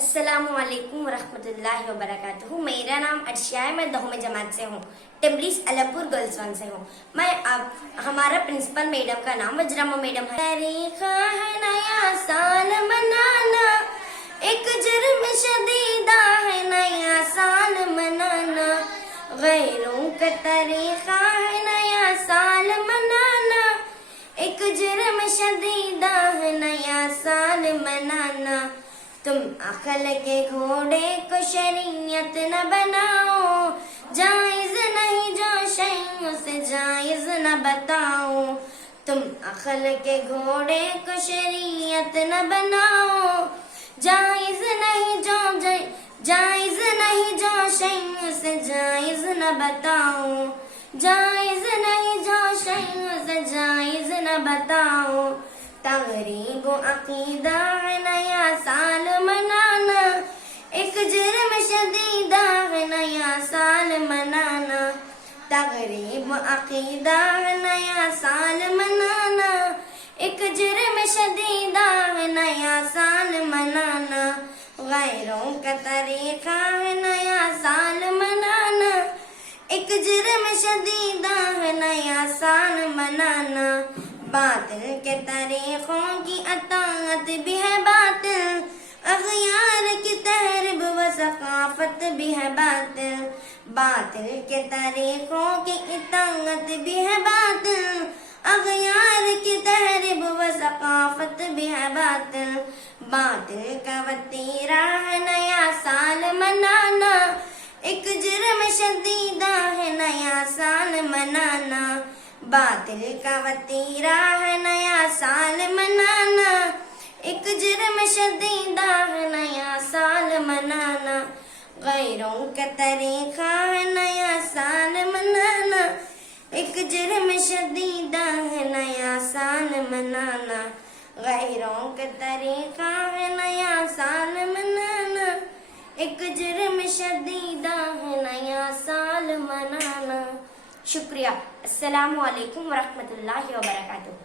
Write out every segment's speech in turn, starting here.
अस्सलामुअलैकुम वरहमतुल्लाहि वबरकातुहू। मेरा नाम अर्शिया है। मैं 10वीं जमात से हूँ। टिमरीज अलमपुर गर्ल्स वन से हूँ। मैं अब हमारा प्रिंसिपल मैडम का नाम वजरमा मैडम है। तरीका है नया साल मनाना, एक जुर्म शदीदा है नया साल मनाना, गैरों का तरीका है नया साल मनाना, एक जुर्म शदीदा है नया साल मनाना। तुम अकल के घोड़े को शरीयत न बनाओ, जायज नहीं जो शैयों से जायज न बताओ। तुम अकल के घोड़े को शरीयत न बनाओ, जायज नहीं जो शैयों से जायज न बताओ, जायज नहीं जो शैयों से जायज न बताओ। तगरीब अकीदा है नया साल मनाना, एक जुर्म शदीदा है नया साल मनाना। तगरीब अकीदा है नया साल मनाना, एक जुर्म शदीदा है नया साल मनाना, गैरों का तरीका है नया साल मनाना, एक जुर्म शदीदा है नया साल मनाना। बातिल के तरीकों की अताअत भी है बातिल, अग़यार की तहरीब व सक़ाफ़त भी है बातिल। बातिल के तरीकों की इताअत भी है बातिल, अग़यार की तहरीब व सक़ाफ़त भी है बातिल। बातिल का वतीरा है नया साल मनाना, एक जुर्म शदीदा है नया साल मनाना। बातिल का वतीरा है नया साल मनाना, एक जुर्म शदीदा है नया साल मनाना, गैरों का तरीका है नया साल मनाना, एक जुर्म शदीदा है नया साल मनाना, गैरों का तरीका है नया साल मनाना, एक जुर्म शदीदा है नया साल मनाना। शुक्रिया। अस्सलामु अलैकुम वरहमतुल्लाहि वबरकातुहू।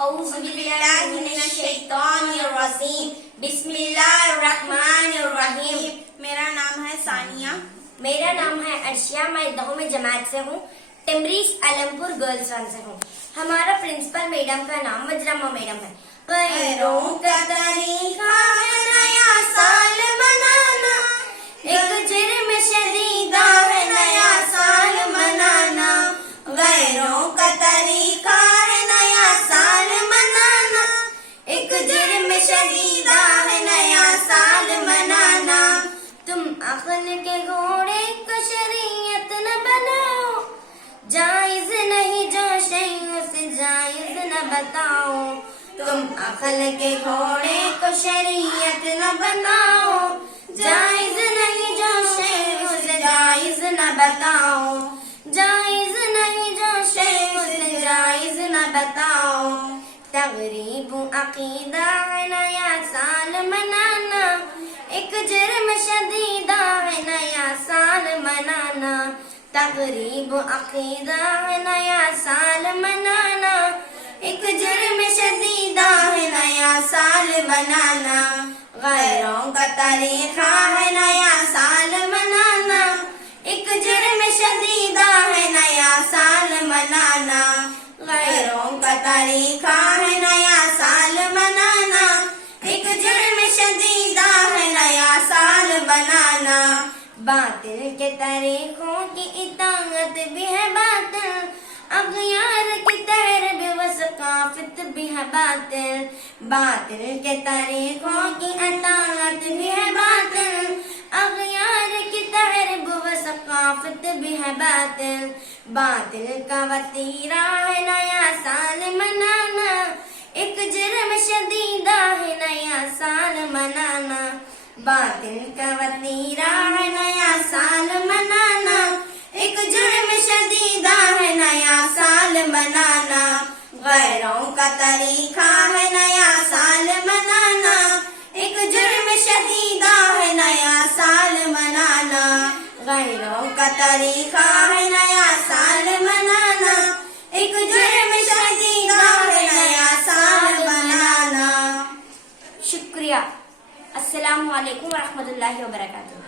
औज़ु बिल्लाहि मिनश शैतानिर रजीम, बिस्मिल्लाहिर रहमानिर रहीम। मेरा नाम है सानिया। मेरा नाम है अर्शिया। मैं 10वीं जमात से हूँ। टिमरीज अलमपुर गर्ल्स वन से हूँ। हमारा प्रिंसिपल मैडम का नाम वजरमा मैडम है। गैरों का तरीका है नया साल मनाना, एक जुर्म शदीदा है नया साल मनाना, गैरों का तरीका है नया साल मनाना, एक जुर्म शदीदा है नया साल मनाना। तुम अक़ल के घोड़े को शरीयत न बनाओ, जायज नहीं जो शैयों से जायज न बताओ। तुम अक़ल के घोड़े को शरीयत न बनाओ, जायज नहीं जो शैयों से जायज न बताओ, जायज नहीं जो शैयों से जायज न बताओ। तगरीब अकीदा है नया साल मनाना, एक जुर्म शदीदा है नया साल मनाना। तगरीब अकीदा है नया साल मनाना, एक जुर्म शदीदा है नया साल मनाना, गैरों का तरीका है नया साल मनाना, एक जुर्म शदीदा है नया साल मनाना, गैरों का तरीका है नया साल मनाना, एक जुर्म शदीदा है नया साल बनाना। बातिल के तरीकों की इताअत भी है बातिल, अग़यार की तहरीब व सक़ाफ़त भी है बातिल। बातिल के तरीकों की अताअत भी है बातिल, अग़यार की तहरीब व सक़ाफ़त भी है बातिल। बातिल का वतीरा है नया साल मनाना, एक जुर्म शदीदा है नया साल मनाना। बातिल का वतीरा है नया साल मनाना, एक जुर्म शदीदा है नया साल मनाना, गैरों का तरीका है नया साल मनाना, एक जुर्म शदीदा है नया साल मनाना, गैरों का तरीका है नया साल मनाना, एक जुर्म शदीदा है नया साल मनाना। शुक्रिया। अस्सलामु अलैकुम व रहमतुल्लाहि व बरकातुहू।